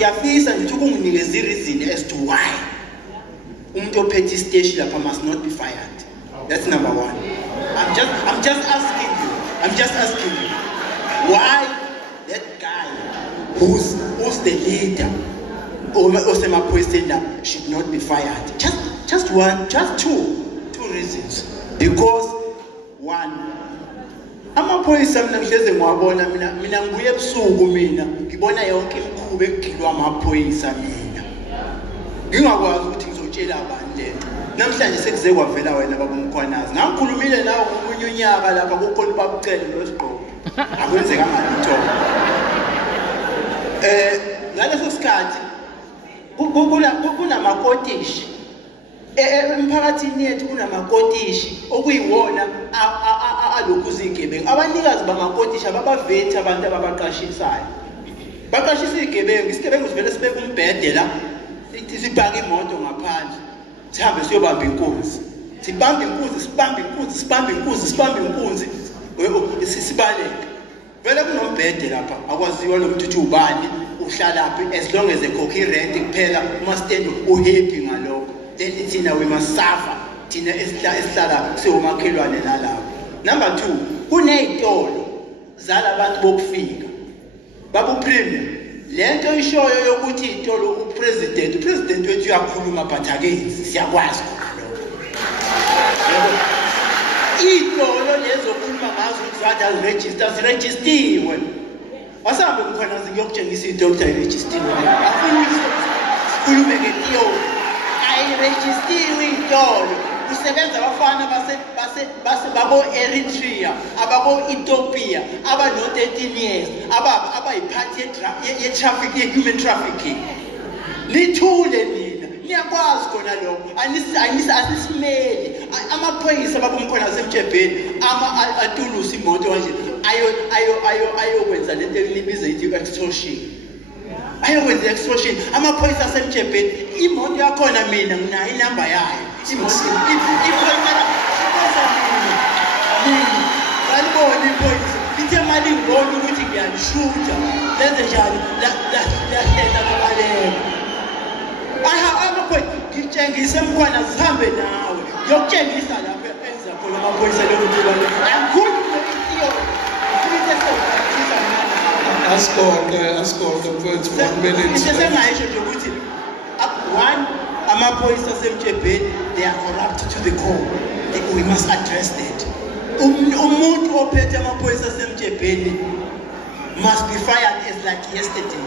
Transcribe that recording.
ngiyafisa nje ukunginikeza i-reason as to why umuntu ophethe isiteshi lapha must not be fired. That's number one. I'm just asking you why that guy who's the leader or Osema should not be fired. Just two reasons. Because one, amaphoyisa mina ngihleze ngiwabona mina ngibuye ebusuku mina ngibona yonke imikhuba egilwa amaphoyisa mina ngingakwazi ukuthi ngizotshela abantu lento namhlanje sekuze kwavela wena babumkhwanazi ngikhulumile nawe ngomunye unyaka lapha kukhona babucele losiqobo akwenzeka ngalutho ngaleso sikhathi kunamakotishi emphakathini yethu kunamakotishi okuyiwona alokhu zigebengu abanikazi bamakotishi ababavethi abantu ababaqashisayo baqashisa igebengu isigebengu sivele sibe kumbhede la sibhaka imoto ngaphandle sihambe siyobamba inkunzi sibamba inkunzi sibaleke vele kunombhede lapha akwaziwa lo muntu uthi ubani uhlalaphi as long as ekhokha irent kuphela uma stand uhappy ngalokho then thina we must suffer thina esihlala siwomakhelwane nalapho. Number 2, kunezitolo zalabantu bokufika babu premium lento ishoyo yokuthi itolo upresident wethu uyakhuluma but again siyakwazi lokho itolo lezo khuluma ngazo ukuthi register siregistiwe asabe kukhona ngiyokutshengisa itolo ukuthi ayiregistiwe afuna sikhulume ngetolo ayiregistiwe itolo kusebenza abafana base babo Eritrea ababo Ethiopia abano 13 years abayiphathi ye human trafficking lithule nina niyakwazi khona lokho anisimeli amaphoyisa babumkhona semjebheni atulusa imoto kanje ayo kwenza lento elibiza ithi extortion ayokwenza extortion amaphoyisa asemjebheni imoto yakhona mina nginayo inamba yayo ithe mali ngibona ukuthi ngiyanishuta lenze njani lahlehla kabaleka amaphoyisa ngitshengise emkhwana zihambe nawe ngiyokutshengisa lapho enza khona amaphoyisa lokuthi Ask the words 1 minute. One, amaphoyisa asemjebheni, they are corrupt to the core. We must address that. Umuntu ophethe amaphoyisa asemjebheni must be fired as like yesterday.